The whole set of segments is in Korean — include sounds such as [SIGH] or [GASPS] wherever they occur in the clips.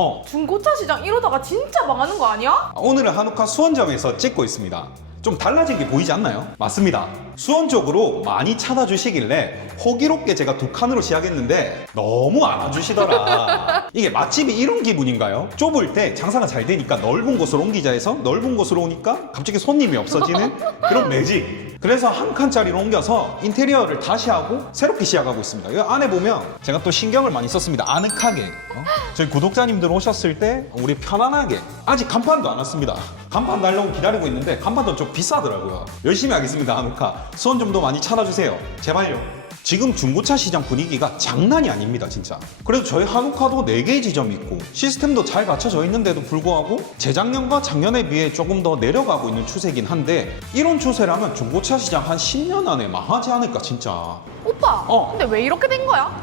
어. 중고차 시장 이러다가 진짜 망하는 거 아니야? 오늘은 한우카 수원점에서 찍고 있습니다. 좀 달라진 게 보이지 않나요? 맞습니다. 수원 쪽으로 많이 찾아주시길래 호기롭게 제가 두 칸으로 시작했는데 너무 안 와주시더라. [LAUGHS] 이게 맛집이 이런 기분인가요? 좁을 때 장사가 잘 되니까 넓은 곳으로 옮기자 해서 넓은 곳으로 오니까 갑자기 손님이 없어지는 그런 매직. 그래서 한 칸짜리로 옮겨서 인테리어를 다시 하고 새롭게 시작하고 있습니다. 이 안에 보면 제가 또 신경을 많이 썼습니다. 아늑하게. 어? 저희 구독자님들 오셨을 때 우리 편안하게. 아직 간판도 안 왔습니다. 간판 달라고 기다리고 있는데 간판도 좀 비싸더라고요. 열심히 하겠습니다, 한우카. 수원 좀 더 많이 찾아주세요. 제발요. 지금 중고차 시장 분위기가 장난이 아닙니다, 진짜. 그래도 저희 한우카도 4개의 지점이 있고 시스템도 잘 갖춰져 있는데도 불구하고 재작년과 작년에 비해 조금 더 내려가고 있는 추세긴 한데 이런 추세라면 중고차 시장 한 10년 안에 망하지 않을까, 진짜. 오빠 어. 근데 왜 이렇게 된 거야?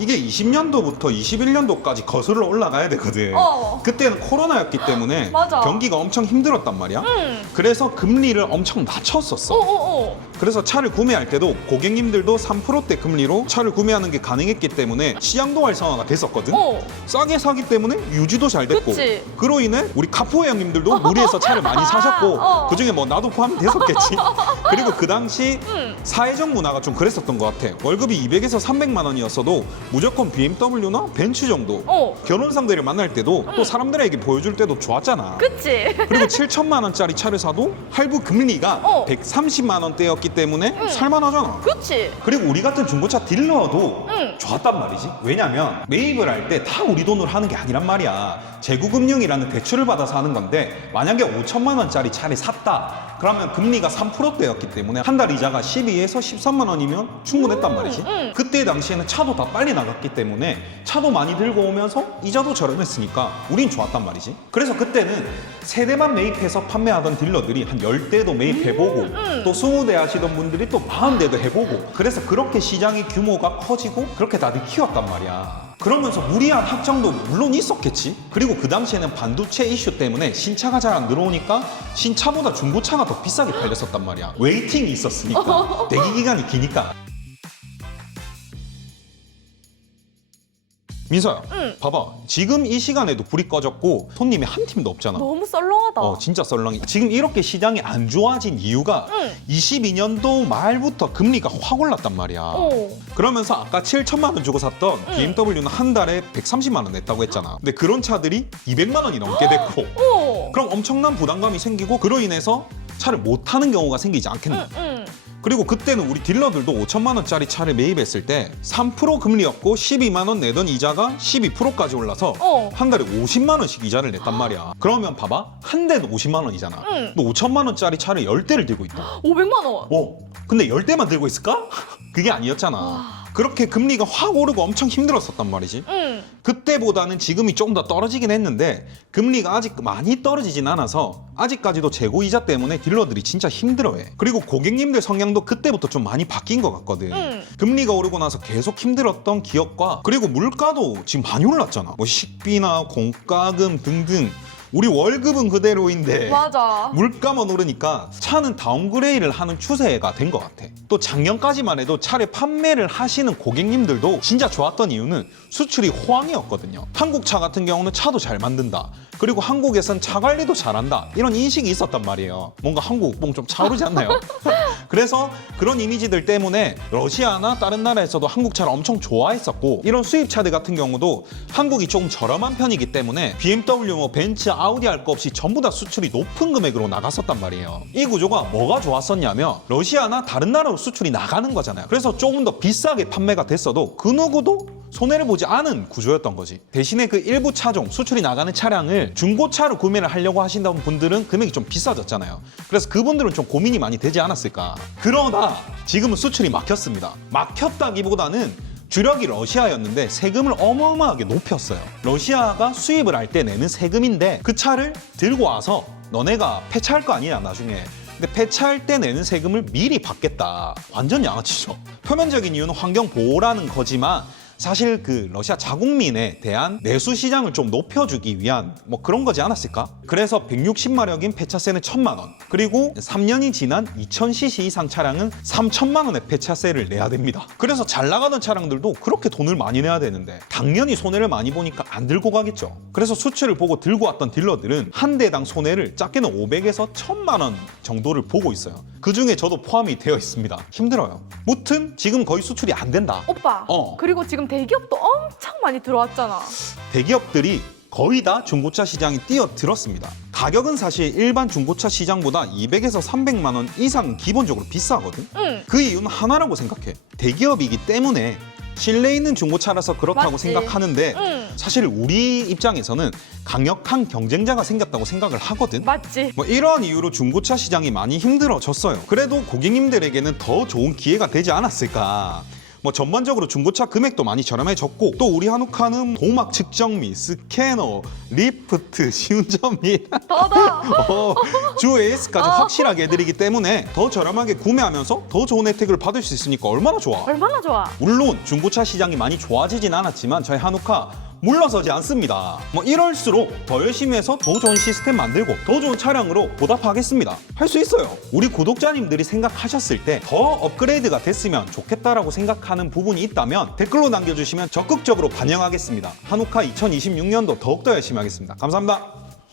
이게 20년도부터 21년도까지 거슬러 올라가야 되거든. 어. 그때는 코로나였기 때문에 [GASPS] 맞아. 경기가 엄청 힘들었단 말이야. 응 그래서 금리를 엄청 낮췄었어. 어어어 그래서 차를 구매할 때도 고객님들도 3%대 금리로 차를 구매하는 게 가능했기 때문에 시장도 활성화가 됐었거든. 어. 싸게 사기 때문에 유지도 잘 됐고 그치. 로 인해 우리 카푸어 형님들도 무리해서 차를 많이 [LAUGHS] 사셨고 어. 그중에 뭐 나도 포함됐었겠지. [LAUGHS] 그리고 그 당시 응. 사회적 문화가 좀 그랬었던 것 같아. 월급이 200에서 300만 원이었어도 무조건 BMW나 벤츠 정도. 어. 결혼 상대를 만날 때도 또 사람들에게 보여줄 때도 좋았잖아. 그치 그리고 [LAUGHS] 7천만 원짜리 차를 사도 할부 금리가 어. 130만 원대였기 때문에 응. 살만하잖아. 그치 그리고 우리 같은 중고차 딜러도 응. 좋았단 말이지. 왜냐면 매입을 할 때 다 우리 돈으로 하는 게 아니란 말이야. 재구금융이라는 대출을 받아서 하는 건데 만약에 5천만 원짜리 차를 샀다. 그러면 금리가 3%대였기 때문에 한 달 이자가 12에서 13만 원이면 충분했단 말이지. 응. 그때 당시에는 차도 다 빨리 나 갔기 때문에 차도 많이 들고 오면서 이자도 저렴했으니까 우린 좋았단 말이지. 그래서 그때는 세대만 매입해서 판매하던 딜러들이 한 10대도 매입해보고 음. 또 20대 하시던 분들이 또 40대도 해보고 그래서 그렇게 시장의 규모가 커지고 그렇게 다들 키웠단 말이야. 그러면서 무리한 확정도 물론 있었겠지. 그리고 그 당시에는 반도체 이슈 때문에 신차가 잘 안 들어오니까 신차보다 중고차가 더 비싸게 팔렸었단 말이야. 웨이팅이 있었으니까. [LAUGHS] 대기 기간이 기니까. 민서야, 응. 봐봐. 지금 이 시간에도 불이 꺼졌고 손님이 한 팀도 없잖아. 너무 썰렁하다 어, 진짜 썰렁이. 지금 이렇게 시장이 안 좋아진 이유가 응. 22년도 말부터 금리가 확 올랐단 말이야. 어. 그러면서 아까 7천만 원 주고 샀던 응. BMW는 한 달에 130만 원 냈다고 했잖아. 근데 그런 차들이 200만 원이 넘게 됐고 어. 그럼 엄청난 부담감이 생기고 그로 인해서 차를 못 타는 경우가 생기지 않겠나? 응, 응. 그리고 그때는 우리 딜러들도 5천만 원짜리 차를 매입했을 때 3% 금리였고 12만 원 내던 이자가 12%까지 올라서 어. 한 달에 50만 원씩 이자를 냈단 말이야. 그러면 봐봐. 한 대는 50만 원이잖아. 응. 너 5천만 원짜리 차를 10대를 들고 있다. 500만 원 어? 근데 10대만 들고 있을까? [LAUGHS] 그게 아니었잖아. 그렇게 금리가 확 오르고 엄청 힘들었었단 말이지. 응. 그때보다는 지금이 조금 더 떨어지긴 했는데 금리가 아직 많이 떨어지진 않아서 아직까지도 재고 이자 때문에 딜러들이 진짜 힘들어해. 그리고 고객님들 성향도 그때부터 좀 많이 바뀐 것 같거든. 응. 금리가 오르고 나서 계속 힘들었던 기업과 그리고 물가도 지금 많이 올랐잖아. 뭐 식비나 공과금 등등 우리 월급은 그대로인데 맞아 물가만 오르니까 차는 다운그레이를 하는 추세가 된 것 같아. 또 작년까지만 해도 차를 판매를 하시는 고객님들도 진짜 좋았던 이유는 수출이 호황이었거든요. 한국 차 같은 경우는 차도 잘 만든다. 그리고 한국에선 차 관리도 잘한다. 이런 인식이 있었단 말이에요. 뭔가 한국 뽕 좀 차오르지 않나요? [LAUGHS] 그래서 그런 이미지들 때문에 러시아나 다른 나라에서도 한국 차를 엄청 좋아했었고 이런 수입차들 같은 경우도 한국이 조금 저렴한 편이기 때문에 BMW, 뭐 벤츠, 아우디 할 거 없이 전부 다 수출이 높은 금액으로 나갔었단 말이에요. 이 구조가 뭐가 좋았었냐면 러시아나 다른 나라로 수출이 나가는 거잖아요. 그래서 조금 더 비싸게 판매가 됐어도 그 누구도 손해를 보지 않은 구조였던 거지. 대신에 그 일부 차종, 수출이 나가는 차량을 중고차로 구매를 하려고 하신다는 분들은 금액이 좀 비싸졌잖아요. 그래서 그분들은 좀 고민이 많이 되지 않았을까. 그러나 지금은 수출이 막혔습니다. 막혔다기보다는 주력이 러시아였는데 세금을 어마어마하게 높였어요. 러시아가 수입을 할 때 내는 세금인데 그 차를 들고 와서 너네가 폐차할 거 아니냐 나중에. 근데 폐차할 때 내는 세금을 미리 받겠다. 완전 양아치죠. 표면적인 이유는 환경 보호라는 거지만 사실 그 러시아 자국민에 대한 내수 시장을 좀 높여주기 위한 뭐 그런 거지 않았을까? 그래서 160마력인 폐차세는 1천만 원 그리고 3년이 지난 2000cc 이상 차량은 3천만 원의 폐차세를 내야 됩니다. 그래서 잘 나가던 차량들도 그렇게 돈을 많이 내야 되는데 당연히 손해를 많이 보니까 안 들고 가겠죠. 그래서 수치를 보고 들고 왔던 딜러들은 한 대당 손해를 작게는 500에서 1000만 원 정도를 보고 있어요. 그 중에 저도 포함이 되어 있습니다. 힘들어요. 무튼 지금 거의 수출이 안 된다. 오빠. 어. 그리고 지금 대기업도 엄청 많이 들어왔잖아. 대기업들이 거의 다 중고차 시장에 뛰어들었습니다. 가격은 사실 일반 중고차 시장보다 200에서 300만 원 이상 기본적으로 비싸거든. 응. 그 이유는 하나라고 생각해. 대기업이기 때문에 신뢰 있는 중고차라서 그렇다고 맞지. 생각하는데 응. 사실 우리 입장에서는 강력한 경쟁자가 생겼다고 생각을 하거든. 맞지. 뭐 이러한 이유로 중고차 시장이 많이 힘들어졌어요. 그래도 고객님들에게는 더 좋은 기회가 되지 않았을까. 뭐 전반적으로 중고차 금액도 많이 저렴해졌고 또 우리 한우카는 도막 측정 및 스캐너, 리프트, [LAUGHS] 시운전 및 더더. [LAUGHS] 어, 주 AS까지 확실하게 해드리기 때문에 더 저렴하게 구매하면서 더 좋은 혜택을 받을 수 있으니까 얼마나 좋아. 얼마나 좋아. 물론 중고차 시장이 많이 좋아지진 않았지만 저희 한우카 물러서지 않습니다. 뭐 이럴수록 더 열심히 해서 더 좋은 시스템 만들고 더 좋은 차량으로 보답하겠습니다. 할 수 있어요. 우리 구독자님들이 생각하셨을 때 더 업그레이드가 됐으면 좋겠다라고 생각하는 부분이 있다면 댓글로 남겨주시면 적극적으로 반영하겠습니다. 한우카 2026년도 더욱더 열심히 하겠습니다. 감사합니다.